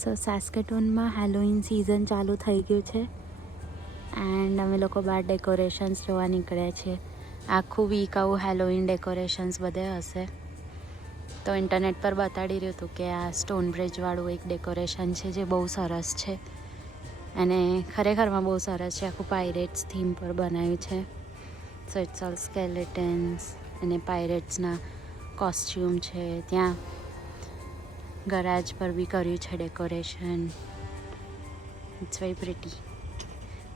સો સાસ્કેટોનમાં Halloween season ચાલુ થઈ ગયું છે એન્ડ અમે લોકો બહાર ડેકોરેશન્સ જોવા નીકળ્યા છીએ. આખું વીક આવું હેલોવીન ડેકોરેશન્સ બધે હશે. તો ઇન્ટરનેટ પર બતાડી રહ્યું હતું કે આ સ્ટોન બ્રિજવાળું એક ડેકોરેશન છે જે બહુ સરસ છે અને ખરેખરમાં બહુ સરસ છે. આખું પાયરેટ્સ થીમ પર બનાવ્યું છે. સો ઇટ્સ ઓલ સ્કેલેટન્સ અને પાયરેટ્સના કોસ્ચ્યુમ છે. ત્યાં ગરાજ પર બી કર્યું છે ડેકોરેશન. It's very pretty.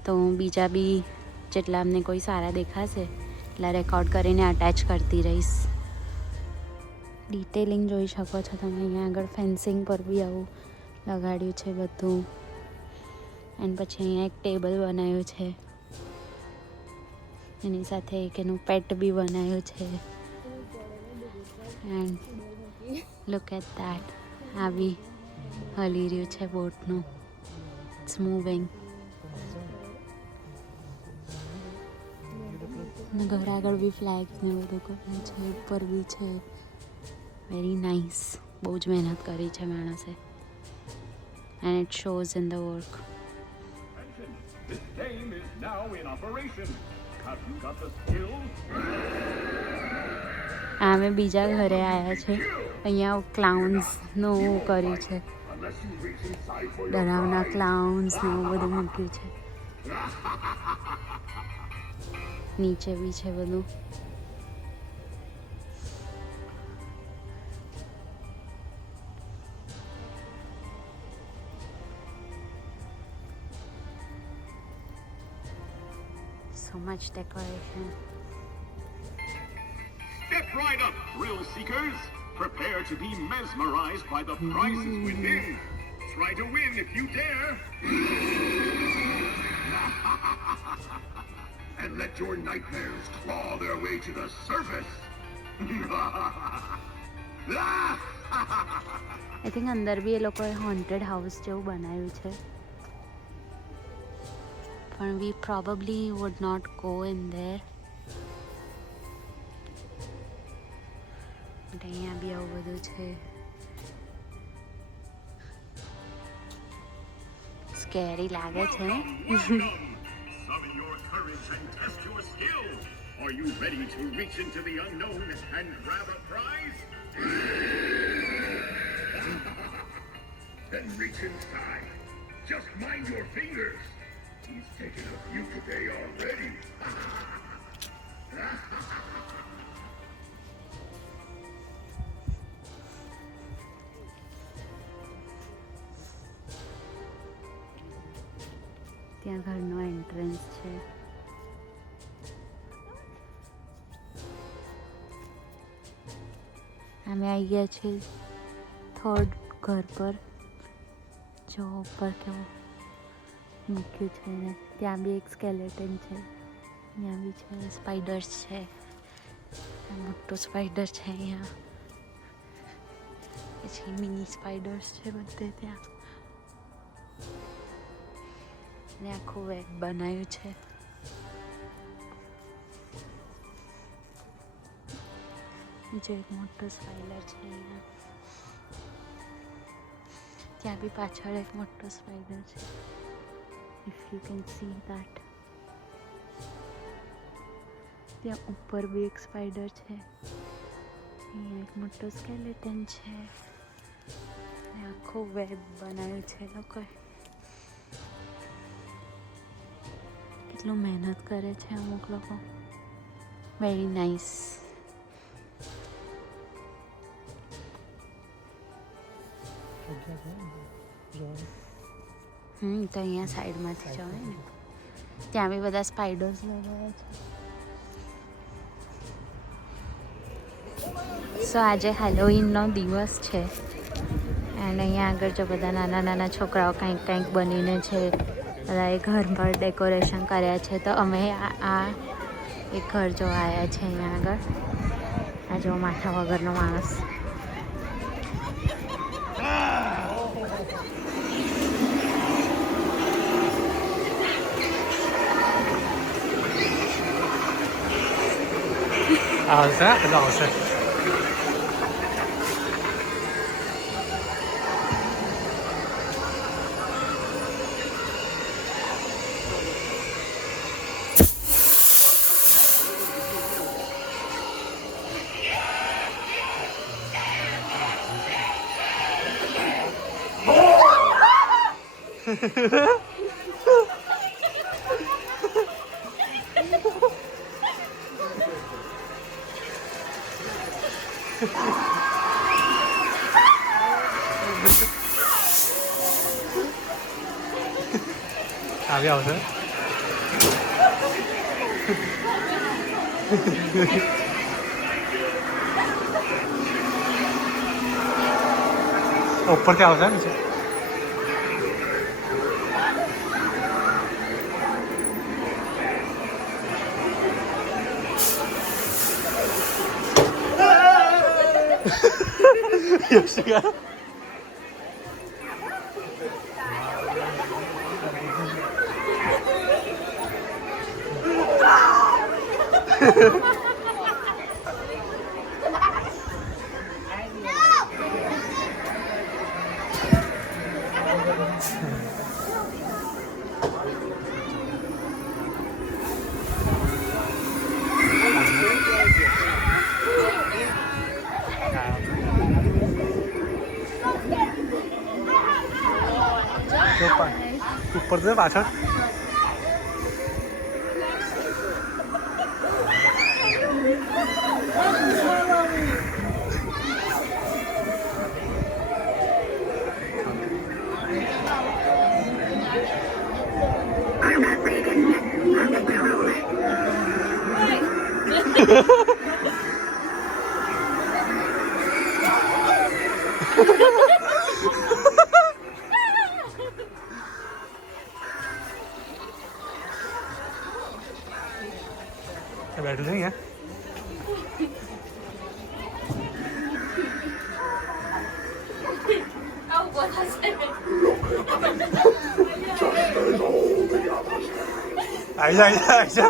તો હું બીજા બી જેટલા અમને કોઈ સારા દેખાશે એટલા રેકોર્ડ કરીને અટેચ કરતી રહીશ. ડિટેલિંગ જોઈ શકો છો તમે. અહીંયા આગળ ફેન્સિંગ પર બી આવું લગાડ્યું છે બધું. એન્ડ પછી અહીંયા એક ટેબલ બનાવ્યું છે. એની સાથે એક એનું પેટ બી બનાવ્યું છે. And look at that. આ બી હલી રહ્યું છે બોટનું. It's moving. ઘર આગળ બી ફ્લેગ્સ ને બધું કર્યું છે. ઉપર બી છે. Very nice. બહુ જ મહેનત કરી છે માણસે. And it shows in the work. This game is now in operation. Have you got the skills? અમે બીજા ઘરે આવ્યા છે. અહીંયા ક્લાઉન્સનું કર્યું છે. ડરાવના ક્લાઉન્સ ને એવું બધું મૂક્યું છે. નીચે બી છે બધું. So much decoration. Step right up, thrill seekers. Prepare to be mesmerized by the prizes within. Try to win if you dare. And let your nightmares claw their way to the surface. I think અંદર બી એ લોકોએ haunted house જેવું બનાવ્યું છે. પણ we probably would not go in there. But અહીંયા બી આવું બધું છે. સ્કેરી લાગે છે. Summon your courage and test your skill. Are you ready to reach into the unknown and grab a prize? Then reach inside. Just mind your fingers. He's taken a few today already. ત્યાં ઘરનો entrance છે. અમે આવી ગયા છીએ third ઘર પર. જો ઉપર કેવું મૂક્યું છે. ત્યાં બી એક સ્કેલેટન છે. અહીંયા બી છે. સ્પાઈડર્સ છે. મોટું સ્પાઈડર છે અહીંયા. પછી મિની સ્પાઈડર્સ છે બધે ત્યાં. ને આખું વેબ બનાવ્યું છે. બીજો એક મોટો સ્પાઈડર છે અહીંયા. ત્યાં બી પાછળ એક મોટો સ્પાઈડર છે. If you can see that. ત્યાં ઉપર બી એક સ્પાઈડર છે. અહીંયા એક મોટો સ્કેલેટન છે. ને આખું વેબ બનાવ્યું છે લોકોએ. કેટલું મહેનત કરે છે અમુક લોકો. Very nice. તો અહીંયા સાઈડમાંથી જવાય ને. ત્યાં બી બધા સ્પાઈડર્સ લગાવ્યા છે. સો આજે હેલોવીનનો દિવસ છે. એન્ડ અહીંયા આગળ જો બધા નાના નાના છોકરાઓ કંઈક કંઈક બનીને છે. બધાએ ઘર પર ડેકોરેશન કર્યા છે. તો અમે આ એક ઘર જોવા આવ્યા છે અહીંયા આગળ. આ જો માથા વગરનો માણસ. આવશે બધા આવશે. આવી આવશે ઉપરથી આવશે નીચે યક્ષિકા ઉપર છે પાછળ बैठ लेंगे आइजा आइजा आइजा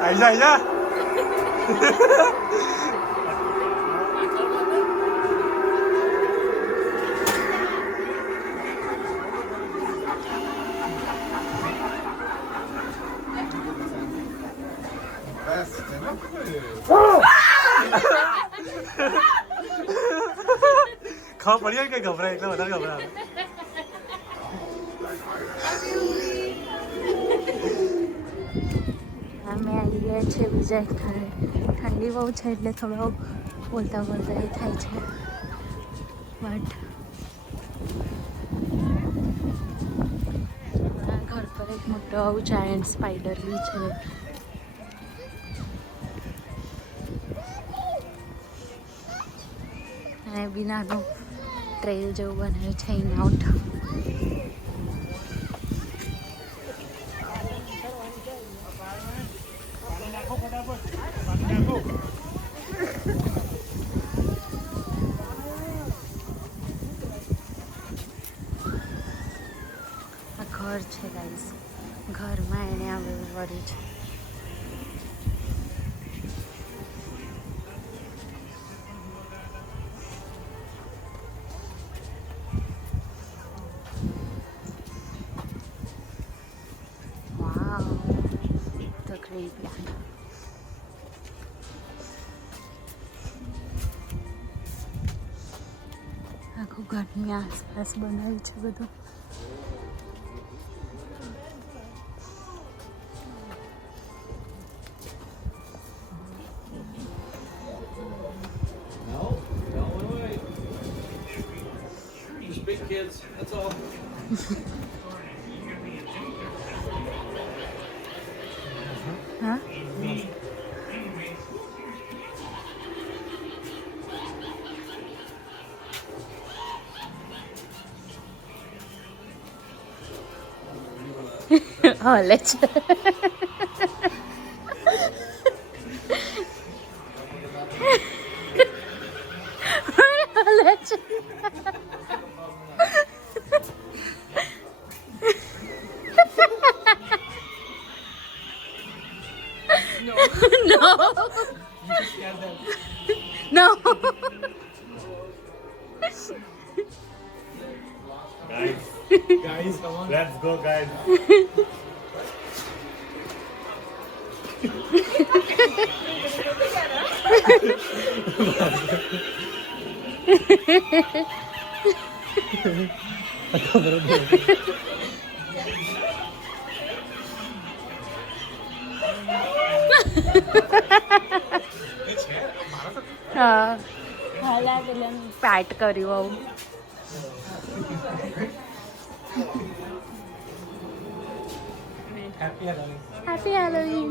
आइजा आइजा ખબર પડી કે ગભરાય એટલે વધારે ગભરાય અમે આવી ગયા છે બીજા એક ઘરે ઠંડી બહુ છે એટલે થોડો બોલતા બોલતા એ થાય છે બટ આ ઘર પર એક મોટો આવું જાયન્ટ સ્પાઈડર બી છે અને બી નાનું ટ્રેલ જેવું બનાવ્યું છે ઇન આઉટ આ ઘર છે ગાઈસ ઘરમાં એણે આવું કર્યું છે વાવ ધ ગ્રેટ પ્લાન આખું ઘરની આસપાસ બનાવ્યું છે બધું Big kids, that's all. હા હલે છે હલે છે No. guys come on let's go guys હા હાલા પેલા પેટ કર્યું આવું happy Halloween.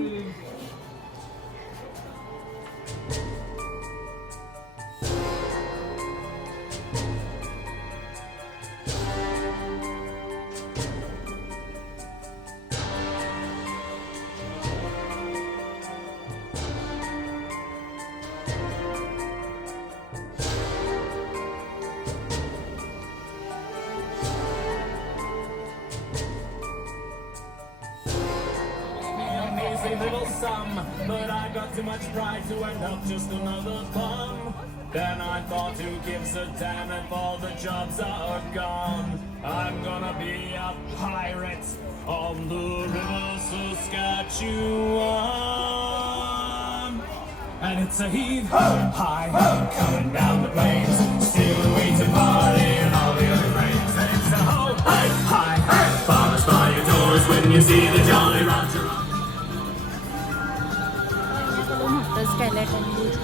Amazing little sum, but I got too much pride to end up just another bum. Then I thought, who gives a damn if all the jobs are gone? I'm gonna be a pirate on the river Saskatchewan. And it's a heave high, coming down the plains, still waiting party and all the other rains. And it's a ho high, farmers by your doors when you see the Jolly Roger. મોટો skeleton બી છે.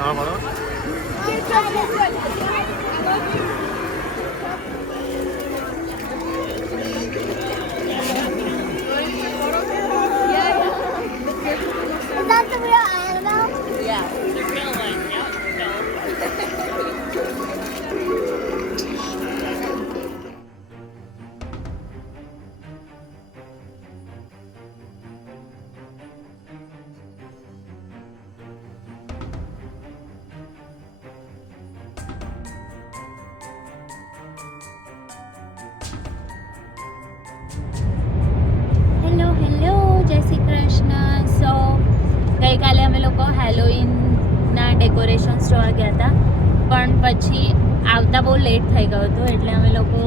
હા બરાબર. Is that the real Annabelle? Yeah. Hello hello જય શ્રી કૃષ્ણ. સો ગઈકાલે અમે લોકો હેલોવીનના decorations જોવા ગયા હતા, પણ પછી આવતા બહુ લેટ થઈ ગયું હતું, એટલે અમે લોકો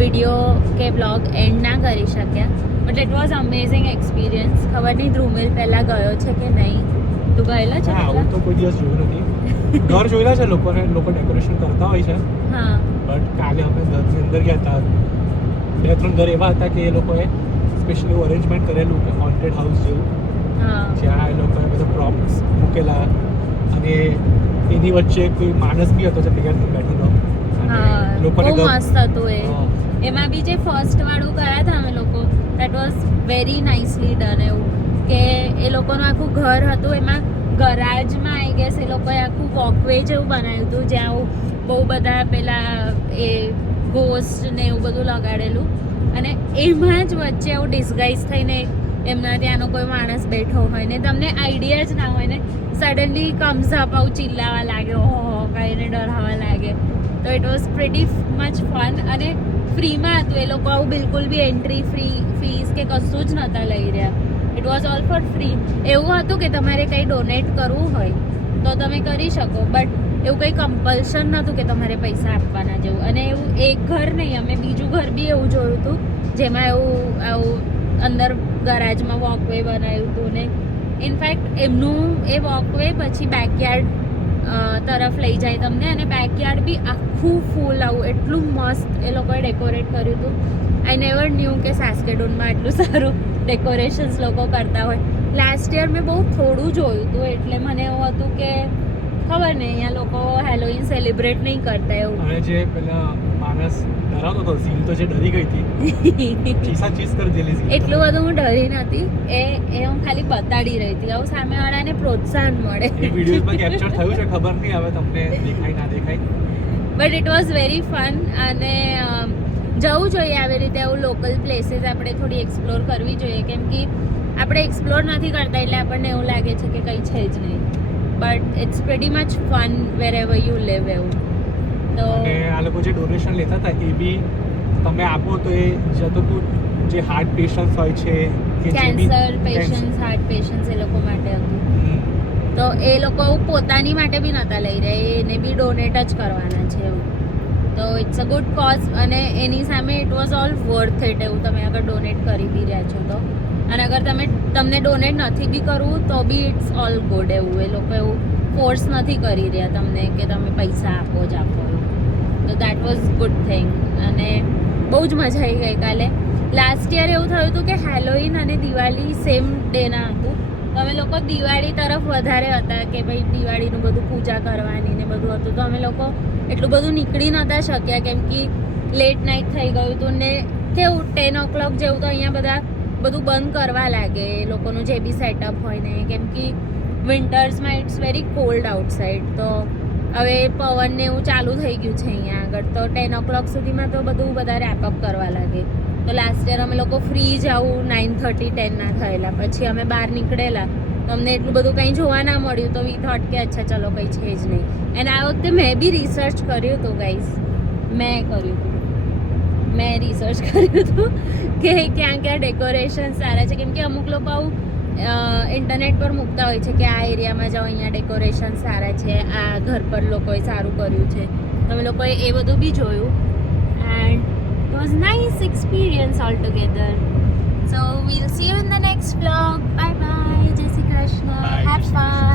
વિડીયો કે બ્લોગ એન્ડ ના કરી શક્યા. But it was amazing experience. ખબર નહીં ધ્રુમિલ પહેલાં ગયો છે કે નહીં. તું ગયેલો છે હા, પહેલાં? હું તો કોઈ દિવસ જોયું નથી. ઘર જોયેલા છે લોકો ડેકોરેશન કરતા હોય છે, હા બટ કાલે અમે ઘરની અંદર ગયા હતા, 2-3 ઘર એવા હતા કે એ લોકોએ સ્પેશિયલી એવું અરેન્જમેન્ટ કરેલું કે હોન્ટેડ હાઉસ જેવું, હા જ્યાં એ લોકોએ બધા પ્રોપ્સ મૂકેલા અને એની વચ્ચે કોઈ માણસ બી હતો જે તૈયાર બેઠેલો હા અને લોકોને બહુ મસ્ત હતું એ. હા. એમાં બી જે ફર્સ્ટ વાળું ગયા હતા અમે લોકો, that was very nicely done. એવું કે એ લોકોનું આખું ઘર હતું, એમાં ગરાજમાં આઈ ગેસ એ લોકોએ આખું વોકવે જેવું બનાવ્યું હતું, જ્યાં બહુ બધા પેલા એ ગોસ્ટ ને એવું બધું લગાડેલું, અને એમાં જ વચ્ચે એવું ડિસ્ગાઇઝ થઈને એમના ત્યાંનો કોઈ માણસ બેઠો હોય ને તમને આઈડિયા જ ના હોય ને સડનલી કમ્સ અપ આવું ચિલ્લાવા લાગે, ઓહો કઈને ડરાવવા લાગે. તો it was pretty much fun અને ફ્રીમાં હતું. એ લોકો આવું બિલકુલ બી એન્ટ્રી ફીસ કે કશું જ નહોતા લઈ રહ્યા. It was all for free. એવું હતું કે તમારે કંઈ ડોનેટ કરવું હોય તો તમે કરી શકો, બટ એવું કંઈ કમ્પલ્શન નહોતું કે તમારે પૈસા આપવાના જેવું. અને એવું એક ઘર નહીં, અમે બીજું ઘર બી એવું જોયું હતું જેમાં એવું આવું અંદર ગરાજમાં વોકવે બનાવ્યું હતું ને ઇનફેક્ટ એમનું એ વોકવે પછી બેકયાર્ડ તરફ લઈ જાય તમને, અને બેકયાર્ડ બી આખું ફૂલ આવું એટલું મસ્ત એ લોકોએ ડેકોરેટ કર્યું હતું. આઈ નેવર ન્યૂ કે સાસ્કેડૂનમાં આટલું સારું ડેકોરેશન્સ લોકો કરતા હોય. લાસ્ટ યર મેં બહુ થોડું જોયું હતું, એટલે મને એવું હતું કે ખબર નહીં અહીંયા લોકો હેલોવીન સેલિબ્રેટ નહીં કરતા એવું. અને જે પેલા માણસ ડરાવતો હતો ઝીલ તો જે ડરી ગઈ હતી, ચીસા ચીસ કરી દેલી ઝીલ. એટલું બધું હું ડરી નથી, એ હું ખાલી બતાડી રહી હતી. આવું સામેવાળાને પ્રોત્સાહન મળે. એ વિડીયોઝમાં કેપ્ચર થયું છે, ખબર નહીં હવે તમને દેખાય ના દેખાય. But it was very fun. અને જવું જોઈએ આવી રીતે આવું લોકલ પ્લેસીસ આપણે થોડી એક્સપ્લોર કરવી જોઈએ, કેમ કે આપણે એક્સપ્લોર નથી કરતા એટલે આપણને એવું લાગે છે કે કંઈ છે જ નહીં, but it's pretty much fun wherever you live એવું. તો અને આ લોકો જે ડોનેશન લેતા હતા એ બી તમે આપો તો એ જતું જે હાર્ટ પેશન્ટ્સ હોય છે કે જે બી કેન્સર પેશન્ટ્સ, હાર્ટ પેશન્ટ્સ એ લોકો માટે હતું. તો એ લોકો પોતાની માટે બી નહોતા લઈ રહ્યા, એને બી ડોનેટ જ કરવાના છે એવું. તો ઇટ્સ અ ગુડ કોઝ, અને એની સામે it was all worth it એવું. તમે અગર ડોનેટ કરી બી રહ્યા છો તો, અને અગર તમને ડોનેટ નથી બી કરવું તો બી ઇટ્સ ઓલ ગુડ એવું. એ લોકો એવું ફોર્સ નથી કરી રહ્યા તમને કે તમે પૈસા આપો જ આપો એવું. તો દેટ વોઝ ગુડ થિંગ. અને બહુ જ મજા આવી ગઈ કાલે. લાસ્ટ યર એવું થયું હતું કે હેલોવીન અને દિવાળી સેમ ડેના હતું, તો અમે લોકો દિવાળી તરફ વધારે હતા કે ભાઈ દિવાળીનું બધું પૂજા કરવાની ને બધું હતું. તો અમે લોકો એટલું બધું નીકળી નહોતા શક્યા કેમ કે લેટ નાઇટ થઈ ગયું હતું, ને કેવું 10 o'clock જેવું તો અહીંયા બધા બધું બંધ કરવા લાગે એ લોકોનું જે બી સેટઅપ હોય ને, કેમ કે વિન્ટર્સમાં ઇટ્સ વેરી કોલ્ડ આઉટસાઇડ. તો હવે પવન ને એવું ચાલુ થઈ ગયું છે અહીંયા આગળ, તો 10 o'clock સુધીમાં તો બધું બધા રેપઅપ કરવા લાગે. તો લાસ્ટ યર અમે લોકો ફ્રી જ આવું 9:30 10 ના થયેલા, પછી અમે બહાર નીકળેલા તો અમને એટલું બધું કંઈ જોવા ના મળ્યું. તો વી થોટ કે અચ્છા ચલો કંઈ છે જ નહીં. અને આ વખતે મેં બી રિસર્ચ કર્યું હતું ગાઈઝ, મેં રિસર્ચ કર્યું હતું કે ક્યાં ક્યાં ડેકોરેશન સારા છે, કેમ કે અમુક લોકો આવું ઇન્ટરનેટ પર મૂકતા હોય છે કે આ એરિયામાં જાઓ અહીંયા ડેકોરેશન સારા છે, આ ઘર પર લોકોએ સારું કર્યું છે. તમે લોકોએ એ બધું બી જોયું, and it was nice experience altogether. So we'll see you in the next vlog. Bye bye. Jai Shri Krishna. Bye. Have fun.